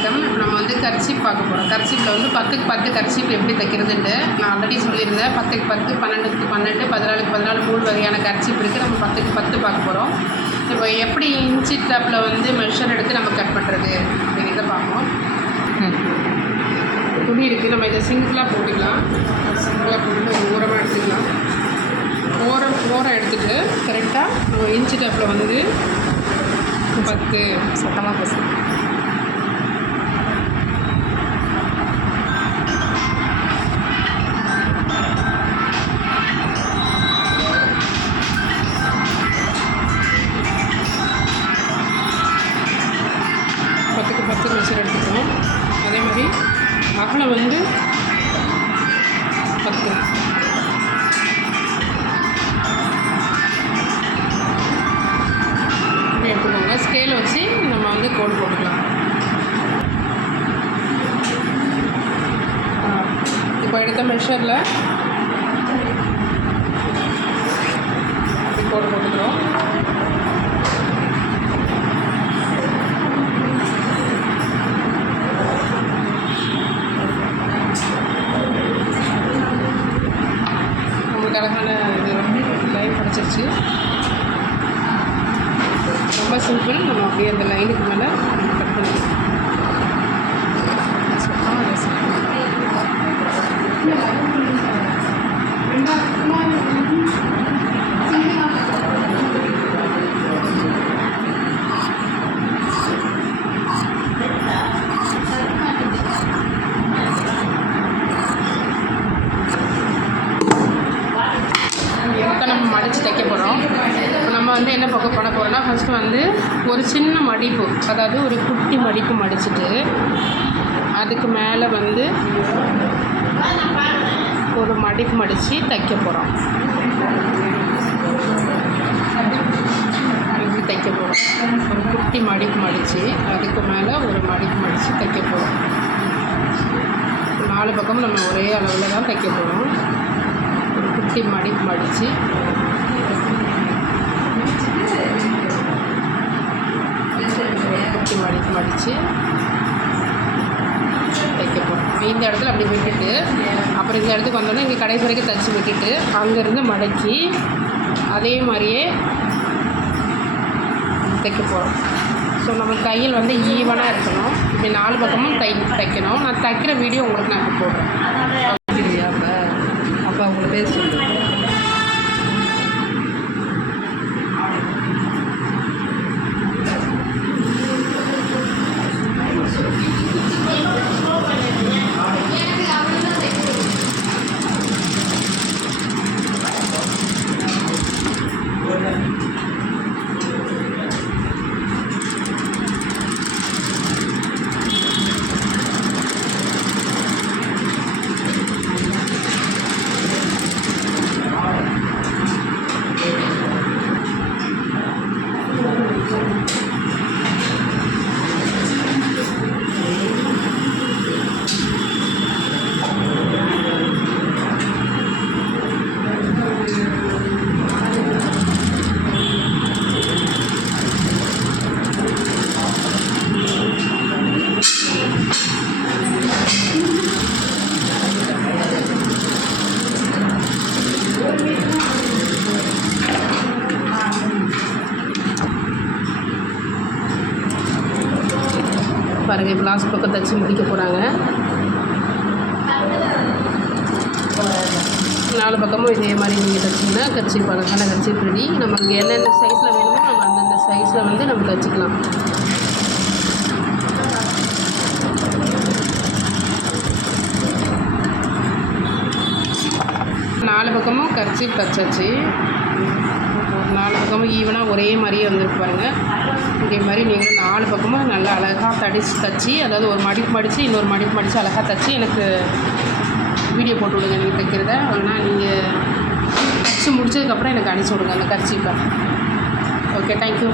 வணக்கம். இப்போ நம்ம வந்து கர்ச்சீப் பார்க்க போகிறோம். கர்ச்சீப்பில் வந்து 10க்கு 10 கர்ச்சீப் எப்படி தைக்கிறதுன்ட்டு நான் ஆல்ரெடி சொல்லியிருந்தேன். 10க்கு 10, 12க்கு 12, 14க்கு 14 3 வகையான கர்ச்சீப் இருக்குது. நம்ம 10க்கு 10 பார்க்க போகிறோம். இப்போ எப்படி இன்ச்சி டேப்பில் வந்து மெஷர் எடுத்து நம்ம கட் பண்ணுறது அப்படிங்கிறத பார்ப்போம். துணி இருக்குது, நம்ம இதை சிங்கிளாக போட்டுக்கலாம். சிங்கிளாக போட்டு ஒரு ஓரமாக எடுத்துக்கலாம். ஓரம் எடுத்துகிட்டு கரெக்டாக நம்ம இன்ச்சி டேப்பில் வந்து 10 சத்தமாக பேசுகிறேன். மெஷர் எடுத்துக்கணும். அதே மாதிரி அகலம் வந்து 10 எடுத்துக்கோங்க. ஸ்கேல் வச்சு நம்ம வந்து கோடு போட்டுக்கலாம். இப்போ எடுத்த மெஷரில் கோடு போட்டுக்கிறோம். அழகான இது வந்து லைன் கிடச்சிருச்சு. ரொம்ப சிம்பிள். நம்ம அப்படியே அந்த லைனுக்கு மேலே கட் பண்ணிக்கலாம். நம்ம மடித்து தைக்க போகிறோம். நம்ம வந்து என்ன பண்ண போகிறோம்னா, ஃபஸ்ட்டு வந்து ஒரு சின்ன மடிப்பு, அதாவது ஒரு குட்டி மடிப்பு மடிச்சுட்டு அதுக்கு மேலே வந்து ஒரு மடிப்பு மடித்து தைக்க போகிறோம். இப்படி தைக்க போகிறோம். ஒரு குட்டி மடிப்பு மடித்து அதுக்கு மேலே ஒரு மடிப்பு மடித்து தைக்க போகிறோம். 4 பக்கமும் நம்ம ஒரே அளவில் தான் தைக்க போகிறோம். ஒரு குட்டி மடிப்பு மடித்து மடித்து தைக்க போகிறோம். இந்த இடத்துல அப்படி விட்டுட்டு அப்புறம் இந்த இடத்துக்கு வந்தோடனே இங்கே கடைசி வரைக்கும் தைச்சி விட்டுட்டு அங்கேருந்து மடக்கி அதே மாதிரியே தைக்க போகிறோம். ஸோ நம்ம தையல் வந்து ஈவனாக இருக்கணும். இப்படி 4 பக்கமும் தைக்கணும். நான் தைக்கிற வீடியோ உங்களுக்கு நான் இப்போ போடுறேன். அப்போ அவங்கள பேச சொல்லுங்கள். பாருங்கள், இப்போ லாஸ்ட் பக்கம் தைச்சி முடிக்க போகிறாங்க. 4 பக்கமும் இதே மாதிரி நீங்கள் தைச்சிங்கன்னா கர்ச்சீப் அழகான கர்ச்சீப் ரெடி. நமக்கு என்னென்ன சைஸில் வேணுமோ நம்ம அந்தந்த சைஸில் வந்து நம்ம தைச்சிக்கலாம். நாலு பக்கமும் கர்ச்சீப் தைச்சாச்சு. 4 பக்கமும் ஈவனாக ஒரே மாதிரியே வந்துருக்கு பாருங்கள். இதே மாதிரி நீங்கள் 4 பக்கமும் நல்லா அழகாக தைச்சி, அதாவது ஒரு மடிப்பு மடித்து இன்னொரு மடிப்பு மடித்து அழகாக தைச்சி எனக்கு வீடியோ போட்டு விடுங்க நீங்கள் தைக்கிறத. ஆனால் நீங்கள் தைச்சி முடிச்சதுக்கப்புறம் எனக்கு அனுப்பிச்சி விடுங்க அந்த கர்ச்சீப்பை. Okay, thank you.